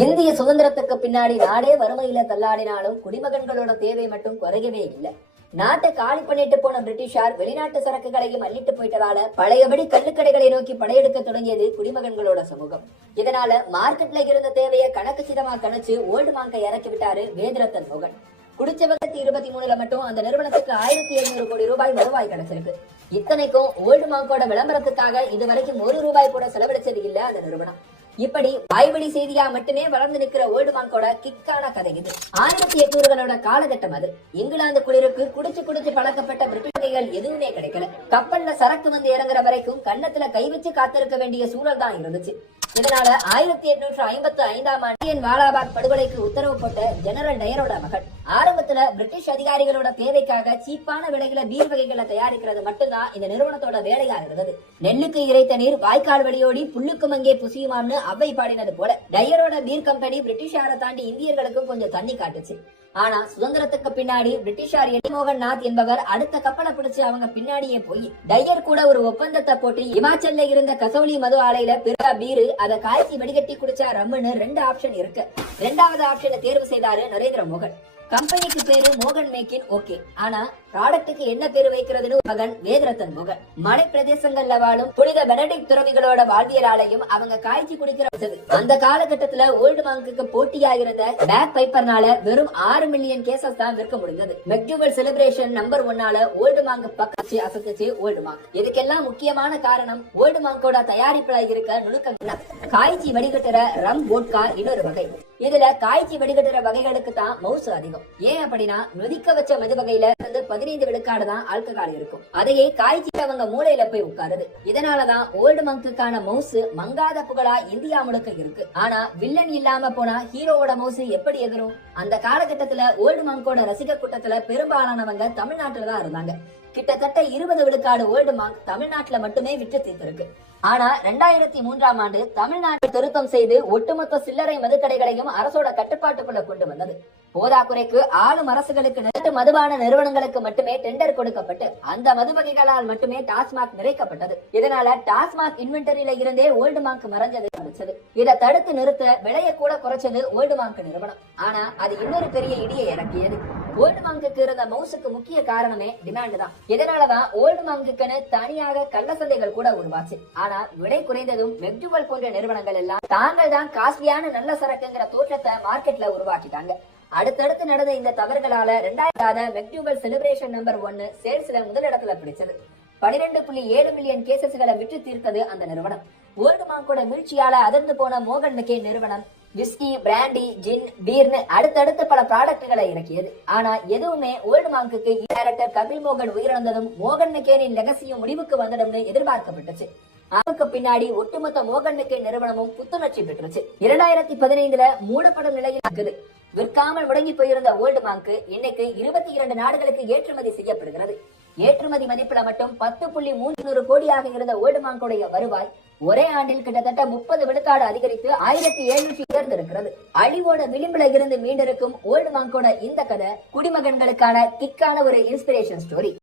இந்திய சுதந்திரத்துக்கு பின்னாடி நாடே வறுமையில தள்ளாடினாலும் குடிமகன்களோட தேவை மட்டும் குறையவே இல்லை. நாட்டை காலி பண்ணிட்டு போன பிரிட்டிஷார் வெளிநாட்டு சரக்குகளையும் அள்ளிட்டு போயிட்டதால பழையபடி கள்ளுக்கடைகளை நோக்கி படையெடுக்க தொடங்கியது குடிமகன்களோட சமூகம். இதனால மார்க்கெட்ல இருந்த தேவையை கணக்கு சிதமா கணிச்சு ஓல்டு மாங்கை இறக்கி விட்டாரு வேதரத்தன் மோகன். குடிச்ச 2023 மட்டும் அந்த நிறுவனத்துக்கு 1700 கோடி ரூபாய் வருவாய் கிடைச்சிருக்கு. இத்தனைக்கும் ஓல்டு மாங்கோட விளம்பரத்துக்காக இதுவரைக்கும் ₹1 கூட செலவழிச்சது இல்ல அந்த நிறுவனம். இப்படி வாய்வழி செய்தியா மட்டுமே வளர்ந்து நிற்கிற ஓல்டு மாங்கோட கிக்கான கதை இது. 1800களோட காலகட்டம் அது. இங்கிலாந்து குளிருக்கு குடிச்சு பழக்கப்பட்ட பிரிட்டிஷர்கள் எதுவுமே கிடைக்கல. கப்பல்ல சரக்கு வந்து இறங்குற வரைக்கும் கன்னத்துல கை வச்சு காத்திருக்க வேண்டிய சூழல் தான் இருந்துச்சு. இதனால 1855ஆம் ஆண்டு வாலாபாக் படுகொலைக்கு உத்தரவு போட்ட ஜெனரல் டயரோட மகள் ஆரம்பத்துல பிரிட்டிஷ் அதிகாரிகளோட தேவைக்காக சீப்பான விலைகளை பீர் வகைகளை தயாரிக்கிறது மட்டும்தான் இந்த நிறுவனத்தோட வேலையா இருந்தது. நெல்லுக்கு இறைத்த நீர் வாய்க்கால் வழியோடி புல்லுக்கும் அங்கே புசியுமாம்னு அவ்வை பாடினது போல டயரோட பீர் கம்பெனி பிரிட்டிஷாரை தாண்டி இந்தியர்களுக்கும் கொஞ்சம் தண்ணி காட்டுச்சு. ஆனா சுதந்திரத்துக்கு பின்னாடி பிரிட்டிஷார் மோகன் நாத் என்பவர் அடுத்த கப்பலை பிடிச்சு அவங்க பின்னாடியே போய் டயர் கூட ஒரு ஒப்பந்தத்தை போட்டு இமாச்சல்ல இருந்த கசோலி மது ஆலையில பிற பீரு அதை காய்ச்சி வடிகட்டி குடிச்சா ரம்முன்னு 2 ஆப்ஷன் இருக்கு. 2வது ஆப்ஷனை தேர்வு செய்தாரு நரேந்திர மோகன். கம்பெனிக்கு பேரு மோகன் மேக்கின் ஓகே. ஆனா ப்ராடக்ட்டுக்கு என்ன பேரு வைக்கிறதுன்னு மகன் வேதரத்தன் மோகன். மலை பிரதேசங்கள்ல வாழும் புனித பெனடிக்ட் துறவிகளோட வாழ்வியலாலையும் அவங்க காய்ச்சி குடிக்கிற அந்த காலகட்டத்துல ஓல்டு மாங்குக்கு போட்டியா இருந்த பேக் பைப்பர்னால வெறும் 6 மில்லியன் கேசஸ் தான் விற்க முடிந்தது. மெக்டூவல் செலிப்ரேஷன் நம்பர் 1 ஓல்டு மாங்கு பக்கச்சு அசத்துச்சு ஓல்டு மாங்க். இதுக்கெல்லாம் முக்கியமான காரணம் ஓல்டு மாங்கோட தயாரிப்புல இருக்க நுணுக்கங்கள். காய்ச்சி வடிகட்டுற ரம் வோட்கா இன்னொரு வகை. இதுல காய்ச்சி வடிகட்டுற வகைகளுக்கு தான் மவுசு அதிகம். ஏன் அப்படின்னா நொதிக்க வச்ச மது வகையில 15 விழுக்காடு தான் ஆல்கஹால் இருக்கும். அதையே காய்ச்சி அவங்க மூளையில போய் உட்காருது. இதனாலதான் ஓல்டு மங்குக்கான மவுசு மங்காத புகழா இந்தியா முழுக்க இருக்கு. ஆனா வில்லன் இல்லாம போனா ஹீரோவோட மவுசு எப்படி எதிரும்? அந்த காலகட்டத்துல ஓல்டு மங்கோட ரசிக கூட்டத்துல பெரும்பாலானவங்க தமிழ்நாட்டுல தான் இருந்தாங்க. கிட்டத்தட்ட 20 விழுக்காடு ஓல்டு மாங்க் தமிழ்நாட்டுல மட்டுமே விற்று தீர்த்திருக்கு. ஆனா 2003ஆம் ஆண்டு தமிழ்நாட்டை திருத்தம் செய்து ஒட்டுமொத்த சில்லறை மதுக்கடைகளையும் அரசோட கட்டுப்பாட்டுக்குள்ள கொண்டு வந்தது. போதாக்குறைக்கு ஆளும் அரசுகளுக்கு மதுபான நிறுவனங்களுக்கு மட்டுமே டெண்டர் கொடுக்கப்பட்டு அந்த மது வகைகளால் மட்டுமே டாஸ்மாக் நிறைக்கப்பட்டது. இதனால டாஸ்மாக் இன்வென்டரியில இருந்தே ஓல்டு மாங்க் மறைஞ்சது. இதை தடுத்து நிறுத்த விலையை கூட குறைச்சது ஓல்டு மாங்க் நிறுவனம். ஆனா அது இன்னொரு பெரிய இடியை இறக்கியது. ஓல்டு மாங்குக்கு இருந்த மவுசுக்கு முக்கிய காரணமே டிமாண்ட் தான். இதனாலதான் ஓல்டு மாங்குக்குன்னு தனியாக கள்ள சந்தைகள் கூட உருவாச்சு. ஆனா விலை குறைந்ததும் மெக்டூவல் போன்ற நிறுவனங்கள் எல்லாம் தாங்கள் தான் காஸ்ட்லியான நல்ல சரக்குங்கிற தோற்றத்தை மார்க்கெட்ல உருவாக்கிட்டாங்க. அடுத்தடுத்து நடந்த இந்த தவறுகளால 2000 மெக்டூவல் செலிப்ரேஷன் நம்பர் 1 சேல்ஸ்ல முதலிடத்துல பிடிச்சது. 12.7 மில்லியன் கேசஸ்களை விற்று தீர்த்தது அந்த நிறுவனம். ஓல்டு மாங்கோட வீழ்ச்சியால அதிர்ந்து போன மோகன் மெக்கேன் நிறுவனம் விஸ்கி, பிராண்டி, ஜின், பீர்னு அடுத்தடுத்து பல ப்ராடக்ட்களை இறக்கியது. ஆனா எதுவுமே ஓல்டு மாங்குக்கு டைரக்டர் கபில் மோகன் உயிரிழந்ததும் மோகன் மெக்கேனின் லெகசியும் முடிவுக்கு வந்துடும்னு எதிர்பார்க்கப்பட்டுச்சு. அதுக்கு பின்னாடி ஒட்டுமொத்த மோகன் மெக்கேன் நிறுவனமும் புத்துணர்ச்சி பெற்றுச்சு. 2015ல மூடப்படும் நிலையில் இருக்குது. விற்காமல் முடங்கி போயிருந்த ஓல்டு மாங்க் இன்னைக்கு 22 நாடுகளுக்கு ஏற்றுமதி செய்யப்படுகிறது. ஏற்றுமதி மதிப்புல மட்டும் 10.3 கோடியாக இருந்த ஓல்டு மாங்கோடைய வருவாய் ஒரே ஆண்டில் கிட்டத்தட்ட 30 விழுக்காடு அதிகரித்து 1700 உயர்ந்திருக்கிறது. அழிவோட விளிம்புல இருந்து மீண்டிருக்கும் ஓல்டு மாங்கோட இந்த கதை குடிமகன்களுக்கான கிக்கான ஒரு இன்ஸ்பிரேஷன் ஸ்டோரி.